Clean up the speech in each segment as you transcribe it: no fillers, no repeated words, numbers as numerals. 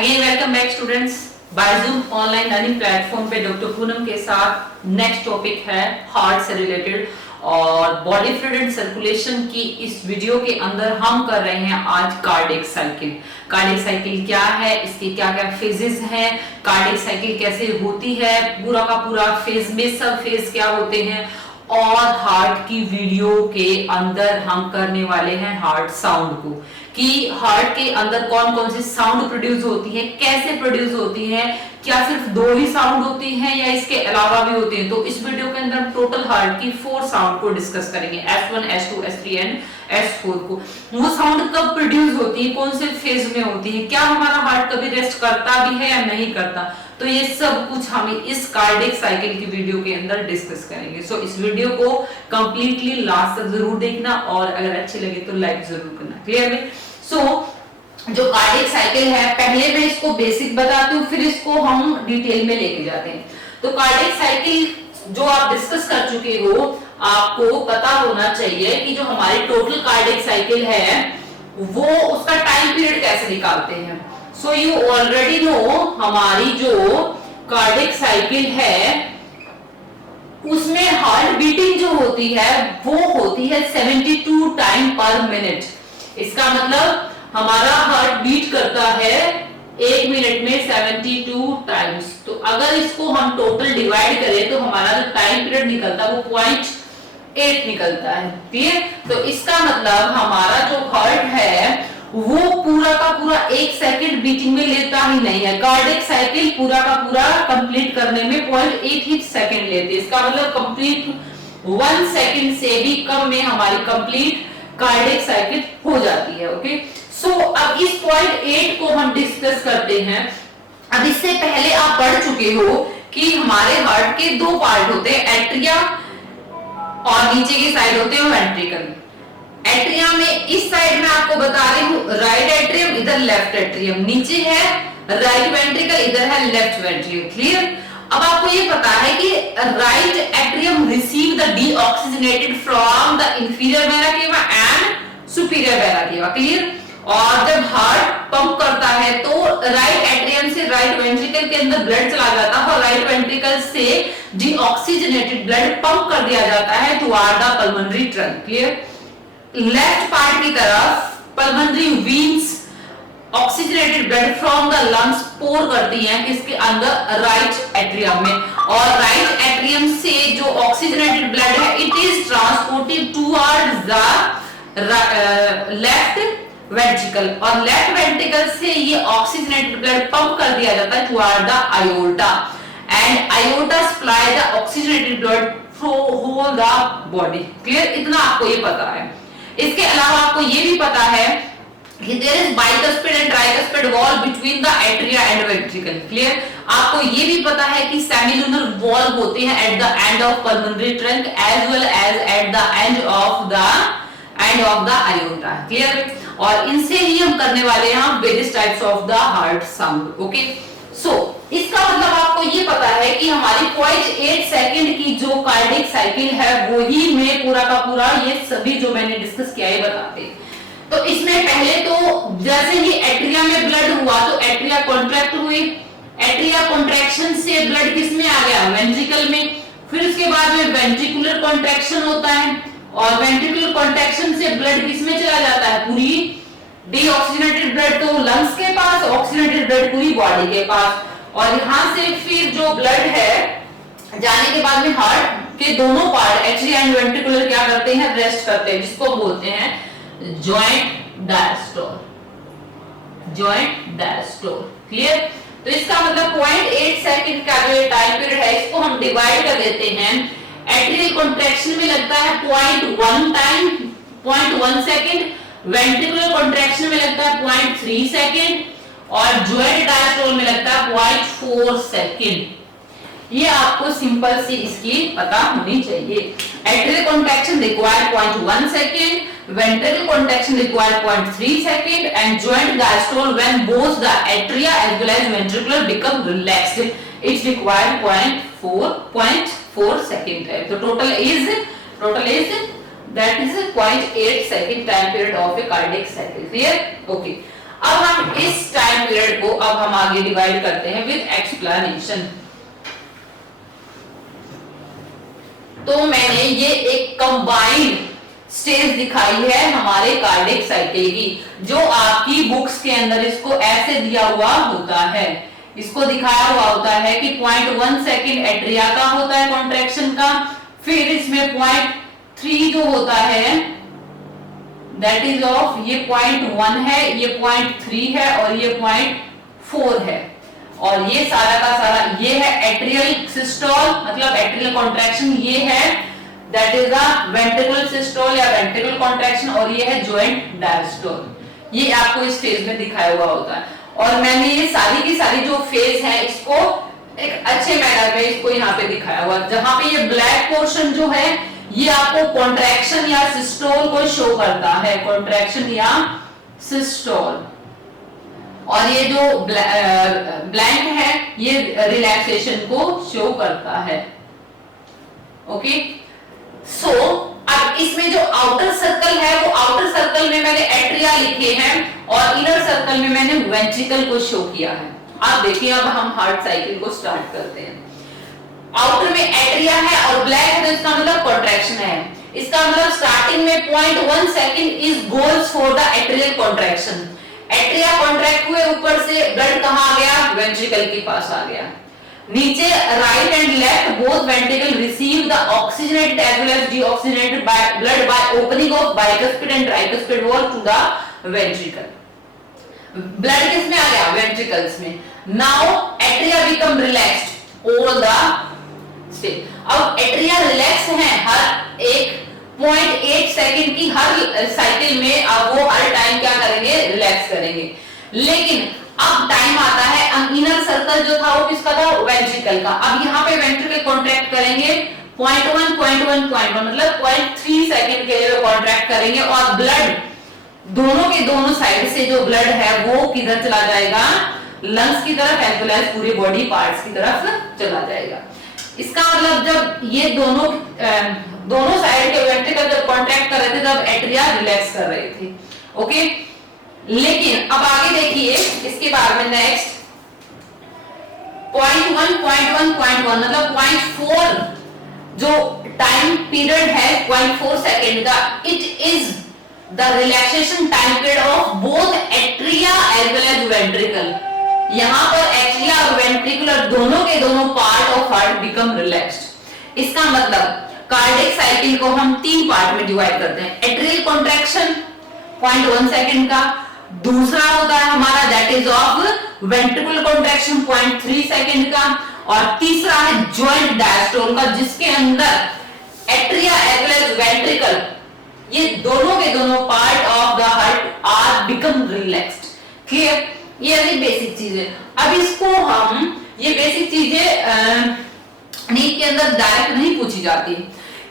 Again welcome back students. बायजूम online learning platform पे doctor Poonam के साथ नेक्स्ट टॉपिक है हार्ट से रिलेटेड और बॉडी फ्लूइड एंड सर्कुलेशन की इस वीडियो के अंदर हम कर रहे हैं आज कार्डियक साइकिल। कार्डियक साइकिल क्या है, इसके क्या क्या फेजेस हैं, कार्डियक साइकिल कैसे होती है, पूरा का पूरा फेज में सब फेज क्या होते हैं, और हार्ट की वीडियो के अंदर हम करने वाले हैं हार्ट साउंड को, कि हार्ट के अंदर कौन कौन सी साउंड प्रोड्यूस होती है, कैसे प्रोड्यूस होती है, क्या सिर्फ 2 ही साउंड होती हैं या इसके अलावा भी होती है। तो इस वीडियो के अंदर हम टोटल हार्ट की 4 साउंड को डिस्कस करेंगे, S1, S2, S3 and S4 को। वो साउंड कब प्रोड्यूस होती है, कौन से फेज में होती है, क्या हमारा हार्ट कभी रेस्ट करता भी है या नहीं करता, तो ये सब कुछ हम इस कार्डियक साइकिल की वीडियो के अंदर डिस्कस करेंगे। सो इस वीडियो को कंप्लीटली लास्ट तक जरूर देखना और अगर अच्छी लगे तो लाइक जरूर करना। क्लियर है? सो जो कार्डियक साइकिल है, पहले मैं इसको बेसिक बताती हूँ, फिर इसको हम डिटेल में लेके जाते हैं। तो कार्डियक साइकिल जो आप डिस्कस कर चुके हो, आपको पता होना चाहिए कि जो हमारी टोटल कार्डियक साइकिल है वो उसका टाइम पीरियड कैसे निकालते हैं। सो यू ऑलरेडी नो हमारी जो कार्डियक साइकिल है उसमें हार्ट बीटिंग जो होती है वो होती है 72 टाइम पर मिनट। इसका मतलब हमारा हार्ट बीट करता है 1 मिनट में 72 टाइम्स। तो अगर इसको हम टोटल डिवाइड करें तो हमारा जो टाइम पीरियड निकलता है वो 0.8 निकलता है। ठीक है, तो इसका मतलब हमारा जो हार्ट है वो पूरा का पूरा 1 सेकंड बीटिंग में लेता ही नहीं है। कार्डियक साइकिल पूरा का पूरा कंप्लीट करने में 0.8 ही सेकंड लेती है। इसका मतलब कंप्लीट 1 सेकंड से भी कम में हमारी कंप्लीट कार्डियक साइकिल हो जाती है। ओके, सो अब इस 0.8 को हम डिस्कस करते हैं। अब इससे पहले आप पढ़ चुके हो कि हमारे हार्ट के 2 पार्ट होते हैं, एट्रिया और नीचे की साइड होते हैं वेंट्रिकल। एट्रिया में इस साइड में आपको बता रही हूं राइट एट्रियम, इधर लेफ्ट एट्रियम, नीचे है राइट वेंट्रिकल, इधर है लेफ्ट वेंट्रिकल। क्लियर? अब आपको ये पता है कि right atrium receive the deoxygenated from the inferior vena cava and superior vena cava. Clear? और जब हार्ट पंप करता है तो राइट एट्रियम से राइट वेंट्रिकल के अंदर ब्लड चला जाता है और राइट वेंट्रिकल से डीऑक्सीजनेटेड ब्लड पंप कर दिया जाता है toward the pulmonary trunk. Clear? Left part की तरफ pulmonary veins oxygenated blood from the lungs pour करती हैं किसके अंदर, राइट एट्रियम में, और राइट एट्रियम से जो ऑक्सीजनेटेड ब्लड है it is transported towards the left ventricle, और लेफ्ट वेंट्रिकल से ये ऑक्सीजनेटेड ब्लड पंप कर दिया जाता है toward the aorta and aorta supply the oxygenated blood through whole the body. Clear? इतना आपको ये पता है। इसके अलावा आपको ये भी पता है कि there is bicuspid and tricuspid wall between the atria and ventricle। Clear? आपको ये भी पता है कि सेमिलुनर वॉल होते हैं at the end of pulmonary trunk as well as at the end of the aorta। Clear? और इनसे ही हम करने वाले हैं various types of the heart sound। Okay, so इसका मतलब आपको ये पता है कि हमारी 0.8 सेकंड की जो कार्डियक साइकिल है वो ही में पूरा का पूरा ये सभी जो मैंने डिस्कस किया है बताते हैं। तो इसमें पहले तो जैसे ही एट्रिया में ब्लड हुआ तो एट्रिया कॉन्ट्रैक्ट हुई, एट्रिया कॉन्ट्रैक्शन से ब्लड किस में आ गया, वेंट्रिकल में, फिर उसके बाद में वेंट्रिकुलर कॉन्ट्रैक्शन होता है और वेंट्रिकुलर कॉन्ट्रैक्शन से ब्लड किस में चला जाता है, पूरी डीऑक्सीजनेटेड ब्लड तो लंग्स के पास, ऑक्सीजनेटेड ब्लड पूरी बॉडी के पास, और यहां से फिर जो ब्लड है जाने के बाद में हार्ट के दोनों पार्ट एट्रिया एंड वेंट्रिकुलर क्या करते हैं, रेस्ट करते हैं, जिसको बोलते हैं joint diastole, joint diastole. Clear? तो इसका मतलब 0.8 सेकंड का जो टाइम पीरियड है इसको हम डिवाइड कर देते हैं। एट्रियल कॉन्ट्रैक्शन में लगता है 0.1 टाइम, 0.1 सेकंड, वेंट्रिकुलर कॉन्ट्रैक्शन में लगता है 0.3 सेकंड और जॉइंट डायस्टोल में लगता है 0.4 सेकंड। ये आपको सिंपल सी इसकी पता होनी चाहिए। Atrial contraction require 0.1 second, ventricular contraction require 0.3 second and joint diastole when both the atria as well as ventricular become relaxed it require 0.4 second time। so total is that is a 0.8 second time period of a cardiac cycle। clear? okay, अब हम इस time period को अब हम आगे divide करते हैं with explanation. तो मैंने ये एक कंबाइंड स्टेज दिखाई है हमारे कार्डियक साइकिल की, जो आपकी बुक्स के अंदर इसको ऐसे दिया हुआ होता है, इसको दिखाया हुआ होता है कि 0.1 सेकेंड एट्रिया का होता है कॉन्ट्रैक्शन का, फिर इसमें 0.3 जो होता है दैट इज ऑफ, ये 0.1 है, ये 0.3 है और ये 0.4 है, और ये सारा का सारा ये है एट्रियल सिस्टोल, मतलब एट्रियल कॉन्ट्रैक्शन, ये है that is the ventricular systole या वेंट्रिकुलर कॉन्ट्रैक्शन, और ये है जॉइंट डायस्टोल। ये आपको इस स्टेज में दिखाया हुआ होता है, और मैंने ये सारी की सारी जो फेज है इसको एक अच्छे मैनर में इसको यहाँ पे दिखाया हुआ, जहां पे ये ब्लैक पोर्शन जो है ये आपको कॉन्ट्रैक्शन या सिस्टोल को शो करता है, कॉन्ट्रैक्शन या सिस्टोल, और ये जो ब्लैंक है ये रिलैक्सेशन को शो करता है। ओके, सो अब इसमें जो आउटर सर्कल है वो आउटर सर्कल में मैंने एट्रिया लिखे हैं और इनर सर्कल में मैंने वेंट्रिकल को शो किया है। आप देखिए अब हम हार्ट साइकिल को स्टार्ट करते हैं। आउटर में एट्रिया है और ब्लैक है तो इसका मतलब कॉन्ट्रैक्शन है, इसका मतलब स्टार्टिंग में 0.1 second is goals for the atrial contraction. Atria contract हुए, ऊपर से ब्लड कहां आ गया, वेंट्रिकल के पास आ गया। नीचे right and left both ventricle receive the oxygenated as well as deoxygenated blood by opening of bicuspid and tricuspid valve to the ventricle. Blood किस में आ गया, वेंट्रिकल्स में। Now atria become relaxed all the stage. अब atria relax है हर एक 0.8 second की हर साइकिल में, अब वो हर टाइम क्या करेंगे, रिलैक्स करेंगे। लेकिन अब टाइम आता है, इनर सर्कल जो था वो किसका था, वेंट्रिकल का। अब यहाँ पे वेंट्रिकल कॉन्ट्रैक्ट करेंगे 0.1 मतलब 0.3 सेकंड के लिए कॉन्ट्रैक्ट करेंगे, और ब्लड दोनों के दोनों साइड से जो ब्लड है वो किधर चला जाएगा, लंग्स की तरफ एज वेल एज पूरे बॉडी पार्ट्स की तरफ चला जाएगा। इसका मतलब जब ये दोनों साइड के वेंट्रिकल जब कॉन्ट्रैक्ट कर रहे थे तब एट्रिया रिलैक्स कर रहे थे। ओके, लेकिन अब आगे देखिए इसके बाद में नेक्स्ट 0.1 मतलब 0.4 जो टाइम पीरियड है 0.4 सेकेंड का, it is the relaxation time period of both atria as well as ventricle. यहां पर एट्रिया और वेंट्रिकुलर दोनों के दोनों part of heart become relaxed. इसका मतलब कार्डियक साइकिल को हम 3 पार्ट में डिवाइड करते हैं। एट्रियल कॉन्ट्रैक्शन 0.1 सेकेंड का, दूसरा होता है हमारा that is of ventricular contraction 0.3 second का, और तीसरा है जॉइंट डायस्टोल का, जिसके अंदर atria as well as ventricle ये दोनों के दोनों part of the heart are become relaxed. Clear, ये अभी बेसिक चीजें। अब इसको हम ये बेसिक चीजें नीट के अंदर डायरेक्ट नहीं पूछी जाती,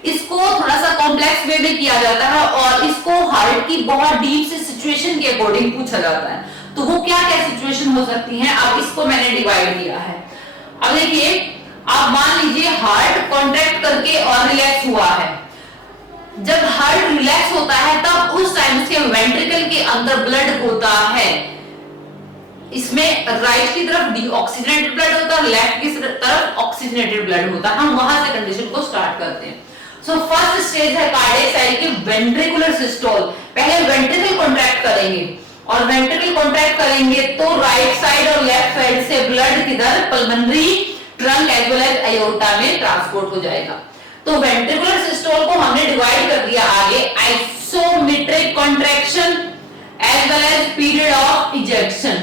इसको थोड़ा सा कॉम्प्लेक्स वे में किया जाता है और इसको हार्ट की बहुत डीप से सिचुएशन के अकॉर्डिंग पूछा जाता है। तो वो क्या क्या सिचुएशन हो सकती हैं, अब इसको मैंने डिवाइड किया है। अब देखिए, आप मान लीजिए हार्ट कॉन्ट्रैक्ट करके और रिलैक्स हुआ है। जब हार्ट रिलैक्स होता है तब उस टाइम से वेंट्रिकल के अंदर ब्लड होता है, इसमें राइट की तरफ डीऑक्सीजनेटेड ब्लड होता है, लेफ्ट की तरफ ऑक्सीजनेटेड ब्लड होता है। हम वहां से कंडीशन को स्टार्ट करते हैं। सो फर्स्ट स्टेज है कार्डियक साइकिल की वेंट्रिकुलर सिस्टोल। पहले वेंट्रिकल कॉन्ट्रैक्ट करेंगे, और वेंट्रिकल कॉन्ट्रैक्ट करेंगे तो राइट साइड और लेफ्ट साइड से ब्लड किधर, pulmonary trunk as well as aorta में ट्रांसपोर्ट हो जाएगा। तो वेंट्रिकुलर सिस्टोल को हमने डिवाइड कर दिया आगे isometric contraction as well as period of ejection.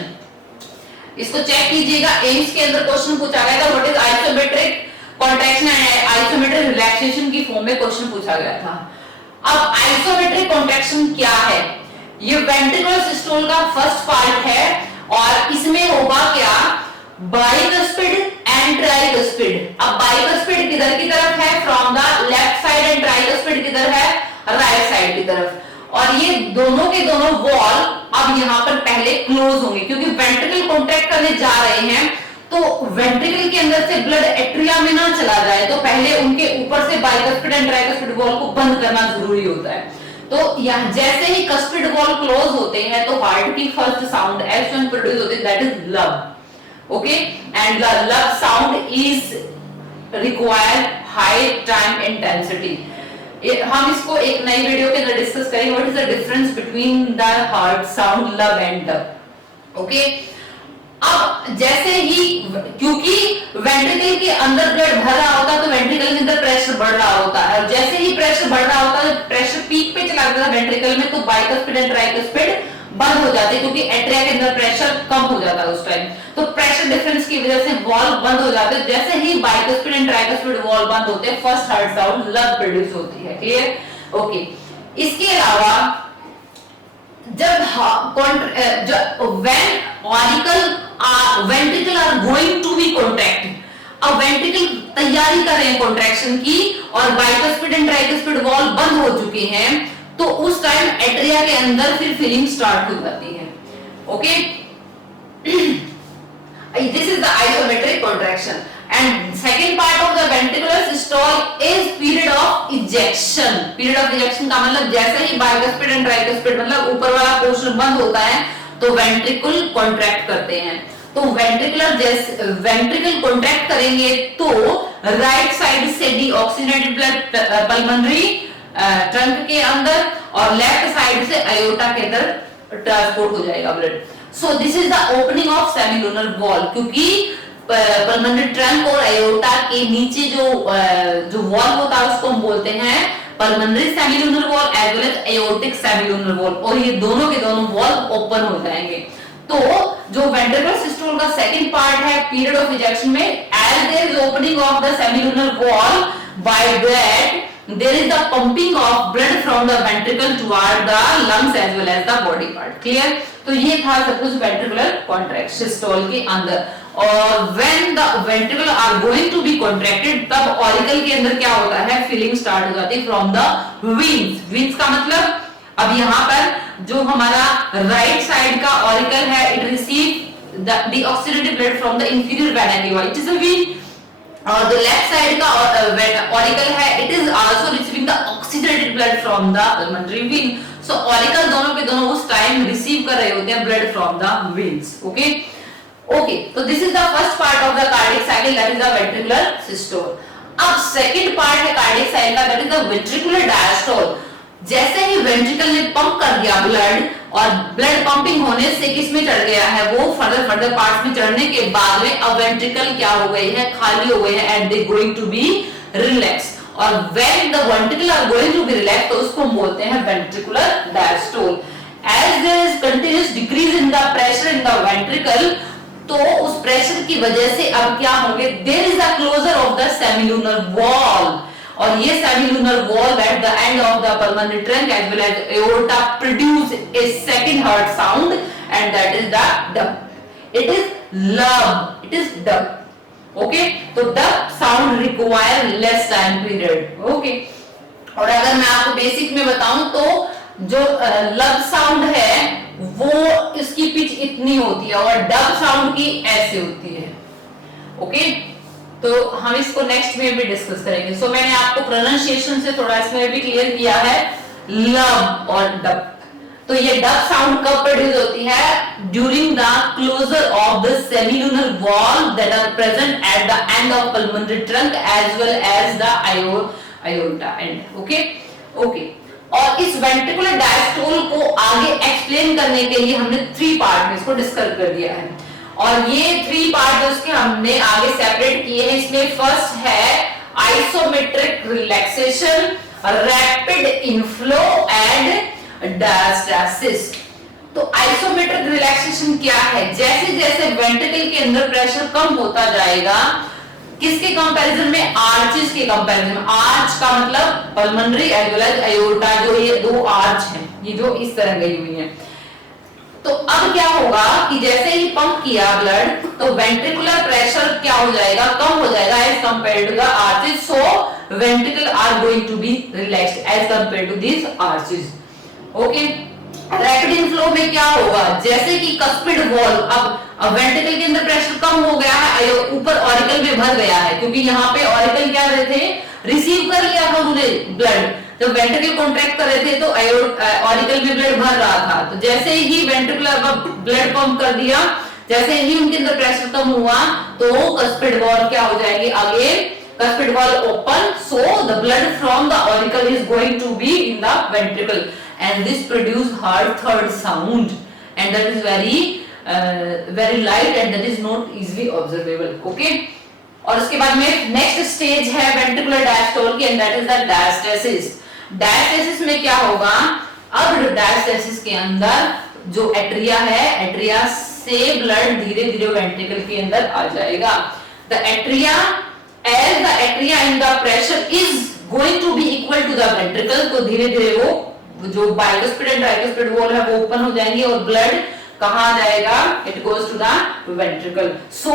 इसको चेक कीजिएगा, एम्स के अंदर क्वेश्चन पूछा गया था, what is isometric contraction and isometric relaxation की फॉर्म में क्वेश्चन पूछा गया था। अब आइसोमेट्रिक कॉन्ट्रैक्शन क्या है, ये वेंट्रिकुलर सिस्टोल का फर्स्ट पार्ट है, और इसमें होगा क्या, बाइकुस्पिड एंड ट्राइकुस्पिड। अब बाइकुस्पिड किधर की तरफ है, from the left side, and tricuspid किधर है, राइट साइड की तरफ। और ये दोनों के दोनों वॉल अब यहाँ पर पहले क्लोज होंगे, क्योंकि वेंट्रिकल कॉन्ट्रैक्ट करने जा रहे हैं तो वेंट्रिकल के अंदर से ब्लड एट्रिया में ना चला जाए, तो पहले उनके ऊपर से बाइकुस्पिड एंड ट्राइकुस्पिड वॉल को बंद करना जरूरी होता है। तो यहाँ जैसे ही कस्पिड वॉल क्लोज होते हैं तो हार्ट की फर्स्ट साउंड S1 प्रोड्यूस होती है, that is love. Okay, and the love sound is require high time intensity. हम इसको एक नई वीडियो के अंदर डिस्कस करेंगे, what is the difference between the heart sound love and dub. Okay, अब जैसे ही, क्योंकि वेंट्रिकल के अंदर ब्लड भर रहा होता है तो वेंट्रिकल के अंदर प्रेशर बढ़ रहा होता है, और जैसे ही प्रेशर बढ़ रहा होता है, प्रेशर पीक पे चला जाता है वेंट्रिकल में, तो बाइकस्पिड एंड ट्राइकस्पिड बंद हो जाते हैं, क्योंकि एट्रिया के अंदर प्रेशर कम हो जाता है उस टाइम। तो प्रेशर डिफरेंस की वजह से वॉल्व बंद हो जाते हैं। जैसे ही बाइकस्पिड एंड ट्राइकस्पिड वॉल्व बंद होते हैं, first heart sound love produce होती है। क्लियर? ओके, इसके अलावा when ventricle are going to be contracted, अब वेंट्रिकल तैयारी कर रहे हैं कॉन्ट्रैक्शन की और बाइकस्पिड एंड ट्राइकस्पिड वॉल्व बंद हो चुके हैं, तो उस टाइम एट्रिया के अंदर फिर फीलिंग स्टार्ट हो जाती है। Okay, this is the isometric contraction, and second part of the ventricular systole is period of ejection। period of ejection का मतलब जैसे ही बाइकस्पिड एंड ट्राइकस्पिड मतलब ऊपर वाला पोर्शन बंद होता है तो वेंट्रिकल कॉन्ट्रैक्ट करते हैं। तो वेंट्रिकल कॉन्ट्रैक्ट करेंगे तो राइट साइड से डीऑक्सीजनेटेड ब्लड पल्मोनरी ट्रंक के अंदर और लेफ्ट साइड से अयोर्टा के अंदर ट्रांसपोर्ट हो जाएगा blood. So this is the opening of semilunar wall, क्योंकि पल्मोनरी ट्रंक और अयोर्टा के नीचे जो वॉल होता है उसको हम बोलते हैं pulmonary semilunar valve as well as aortic semilunar valve, और ये दोनों के दोनों वॉल ओपन हो जाएंगे। तो जो वेंट्रिकुलर सिस्टोल का सेकंड पार्ट है पीरियड ऑफ इजेक्शन में, as there is opening of the semilunar valve, by that there is the pumping of blood from the ventricle toward the lungs as well as the body part। clear? तो ये था सब कुछ ventricular contraction systole के अंदर। और when the ventricle are going to be contracted, तब auricle के अंदर क्या होता है, फीलिंग स्टार्ट हो जाती है फ्रॉम द veins। veins का मतलब अब यहाँ पर जो हमारा राइट साइड का ऑरिकल है, it receive the deoxidated blood from the inferior vena cava, it is a vein। और the left side का auricle है, it is also receiving the oxygenated blood from the pulmonary vein। so auricle दोनों के दोनों उस time receive कर रहे होते हैं blood from the veins। okay, तो this is the first part of the cardiac cycle, that is the ventricular systole। अब second part है cardiac cycle का, that is the ventricular diastole। जैसे ही वेंट्रिकल ने पंप कर दिया ब्लड, और blood pumping होने से किस में चढ़ गया है, वो फर्दर पार्ट्स में चढ़ने के बाद में अब वेंट्रिकल क्या हो गए हैं, खाली हो गए हैं, and they going to be relax. और when the ventricle are going to be relax, तो उसको बोलते हैं ventricular diastole. As there is continuous decrease in the pressure in the ventricle, तो उस प्रेशर की वजह से अब क्या होंगे, there is a closure of the semilunar valve, और ये semilunar valve at the end of the pulmonary trunk as well as aorta produce A second heart sound, and that is the dub. It is lub, it is dub. Okay, तो dub sound require less time period. Okay, और अगर मैं आपको basic में बताऊं तो जो love sound है वो इसकी पिच इतनी होती है और डब साउंड की ऐसे होती है। ओके, तो हम इसको नेक्स्ट में भी डिस्कस करेंगे। सो मैंने आपको प्रोनाउंसिएशन से थोड़ा इसमें भी क्लियर किया है लव और डब। तो ये डब साउंड कब प्रोड्यूस होती है, during the closure of the semilunar valve that are present at the end of pulmonary trunk as well as the aorta end. Okay, और इस वेंट्रिकुलर डायस्टोल को आगे एक्सप्लेन करने के लिए हमने 3 पार्ट में इसको डिस्कस कर दिया है, और ये 3 पार्ट उसके हमने आगे सेपरेट किए हैं। इसमें फर्स्ट है isometric relaxation, rapid inflow and diastasis. तो आइसोमेट्रिक रिलैक्सेशन क्या है, जैसे जैसे वेंट्रिकल के अंदर प्रेशर कम होता जाएगा, किसके कंपैरिजन में, आर्चेस के कंपैरिजन में। आर्च का मतलब पल्मोनरी एज वेल एज अयोर्टा, जो ये 2 आर्च हैं, ये जो इस तरह गई हुई हैं। तो अब क्या होगा कि जैसे ही पंप किया ब्लड, तो वेंट्रिकुलर प्रेशर क्या हो जाएगा, कम हो जाएगा as compared to the arches. So ventricle are going to be relaxed as compared to this arches. Okay, rapid inflow में क्या होगा, जैसे कि कस्पिड वॉल, अब वेंट्रिकल के अंदर प्रेशर कम हो गया है, ऊपर ऑरिकल में भर गया है, क्योंकि यहाँ पे ऑरिकल क्या रहे थे, रिसीव कर लिया था उन्होंने ब्लड, जब वेंट्रिकल कॉन्ट्रैक्ट कर रहे थे तो ऑरिकल में ब्लड भर रहा था, तो जैसे ही वेंट्रिकुलर ब्लड पंप कर दिया, जैसे ही उनके अंदर प्रेशर कम हुआ तो कस्पिड वॉल क्या हो जाएगी, आगे cuspid valve open, so the blood from the auricle is going to be in the ventricle, and this produce hard third sound, and that is very light and that is not easily observable. Okay, और उसके बाद में next stage है ventricular diastole की, and that is the diastasis. Diastasis में क्या होगा, अब डायस्टेसिस के अंदर जो एट्रिया है, एट्रिया से ब्लड धीरे धीरे वेंट्रिकल के अंदर आ जाएगा. The atria, as the atria in the pressure is going to be equal to the ventricle, तो धीरे धीरे वो जो bicuspid and tricuspid wall है वो ओपन हो जाएंगे और ब्लड कहाँ जाएगा, it goes to the ventricle. So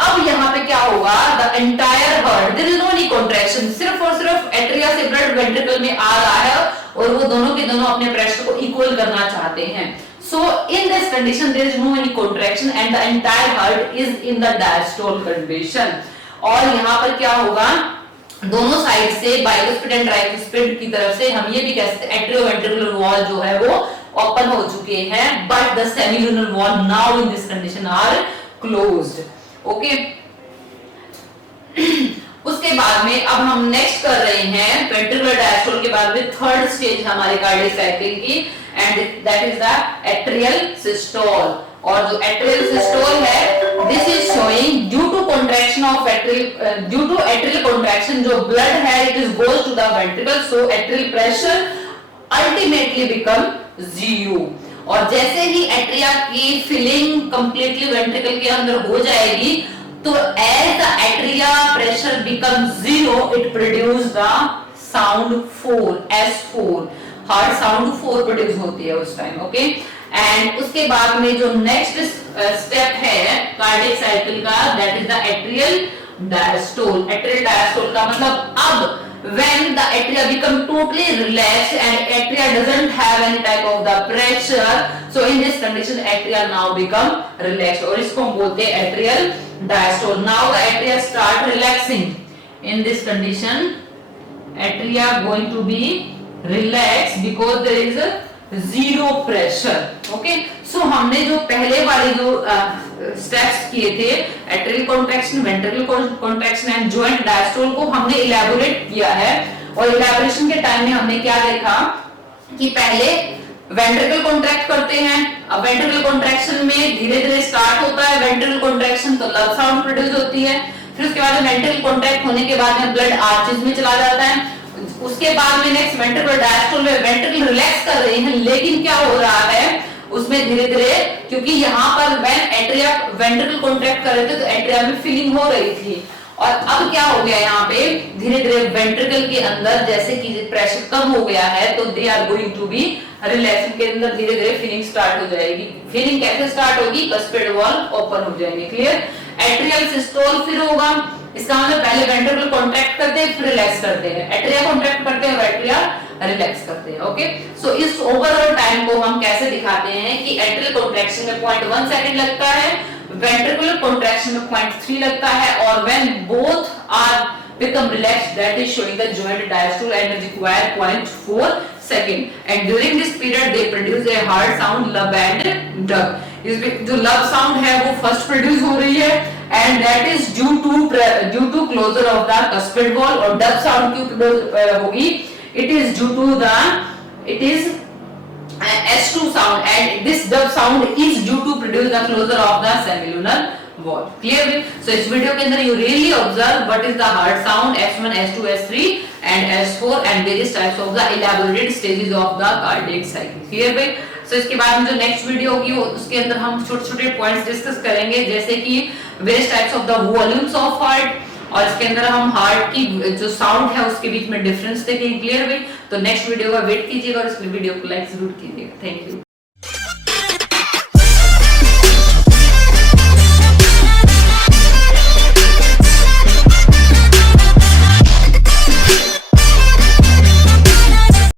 अब यहाँ पे क्या होगा, the entire heart, there is no any contraction, सिर्फ और सिर्फ एट्रिया से ब्लड वेंट्रिकल में आ रहा है और वो दोनों के दोनों अपने प्रेशर को इक्वल करना चाहते हैं. So in this condition there is no any contraction and the entire heart is in the diastole condition. और यहाँ पर क्या होगा, दोनों साइड से बाइकुस्पिड एंड ट्राइकुस्पिड की तरफ से हम ये भी कह सकते हैं एट्रियोवेंट्रिकुलर वॉल जो है वो ओपन हो चुके हैं, but the semilunar valve now in this condition are closed. Okay, उसके बाद में अब हम नेक्स्ट कर रहे हैं वेंट्रिकुलर डायस्टोल के बाद में थर्ड स्टेज हमारे कार्डियक साइकिल की, and that is the atrial systole. और जो एट्रियल सिस्टोल है, this is showing due to contraction of atrial, due to atrial contraction जो ब्लड है it is goes to the ventricle, so atrial pressure ultimately become 0. और जैसे ही atria की filling completely ventricle के अंदर हो जाएगी तो as the atria pressure become 0 it produce the sound 4, S4, heart sound 4 produce होती है उस टाइम. ओके, एंड उसके बाद में जो नेक्स्ट स्टेप है कार्डियक साइकिल का, that is the atrial diastole. Atrial diastole का मतलब अब when the atria become totally relaxed and atria doesn't have any type of the pressure, so in this condition atria now become relaxed और इसको हम बोलते हैं atrial diastole. Now the atria start relaxing. In this condition atria going to be relaxed because there is a zero pressure. Okay, so हमने जो पहले वाले जो स्टेप्स किए थे, atrial contraction, ventricle contraction and joint diastole को हमने elaborate किया है. और इलैबोरेशन के टाइम में हमने क्या देखा कि पहले वेंट्रिकल कॉन्ट्रैक्ट करते हैं. अब वेंट्रिकल कॉन्ट्रैक्शन में धीरे धीरे स्टार्ट होता है वेंट्रिकल कॉन्ट्रैक्शन, तो लब साउंड प्रोड्यूस होती है. फिर उसके बाद वेंट्रिकल कॉन्ट्रैक्ट होने के बाद में ब्लड आर्चेस में चला जाता है. उसके बाद में नेक्स्ट वेंट्रिकल डायस्टोल में वेंट्रिकल रिलैक्स कर रहे हैं, लेकिन क्या हो रहा है उसमें धीरे धीरे, क्योंकि यहाँ पर व्हेन एट्रिया वेंट्रिकल कॉन्ट्रैक्ट कर रहे थे तो एट्रिया में फीलिंग हो रही थी, और अब क्या हो गया यहाँ पे धीरे धीरे वेंट्रिकल के अंदर जैसे कि प्रेशर कम हो गया है तो they are going to be relax. के अंदर धीरे धीरे फीलिंग स्टार्ट हो जाएगी. फीलिंग कैसे स्टार्ट होगी, कस्पिड वॉल ओपन हो जाएंगे. क्लियर. एट्रियल सिस्टोल फिर होगा, इसका मतलब पहले वेंट्रिकल कॉन्ट्रैक्ट करते हैं फिर रिलैक्स करते हैं, एट्रिया कॉन्ट्रैक्ट करते हैं एट्रिया रिलैक्स करते हैं. ओके, सो इस ओवरऑल टाइम को हम कैसे दिखाते हैं कि एट्रियल कॉन्ट्रैक्शन में 0.1 सेकंड लगता है, वेंट्रिकुलर कॉन्ट्रैक्शन में 0.3 लगता है, और when both are become relaxed that is showing the joint diastole and require 0.4 second, and during this period they produce a hard sound lub and dub. इसमें जो lub sound है वो first produce हो रही है and that is due to closure of the cuspid wall, और dub sound क्यों होगी, it is due to the it is S2 sound, and this dub sound is due to produce the closure of the semilunar wall. Clear? So इस video के अंदर you really observe what is the heart sound, S1, S2, S3 and S4 and various types of the elaborated stages of the cardiac cycle. Clear भाई? So इसके बाद में जो next video होगी उसके अंदर हम छोटे-छोटे पॉइंट्स डिस्कस करेंगे, जैसे कि various types of the volumes of heart, और इसके अंदर हम हार्ट की जो साउंड है उसके बीच में डिफरेंस देखेंगे. क्लियर भाई? तो नेक्स्ट वीडियो का वेट कीजिएगा और इस वीडियो को लाइक जरूर कीजिएगा. Thank you.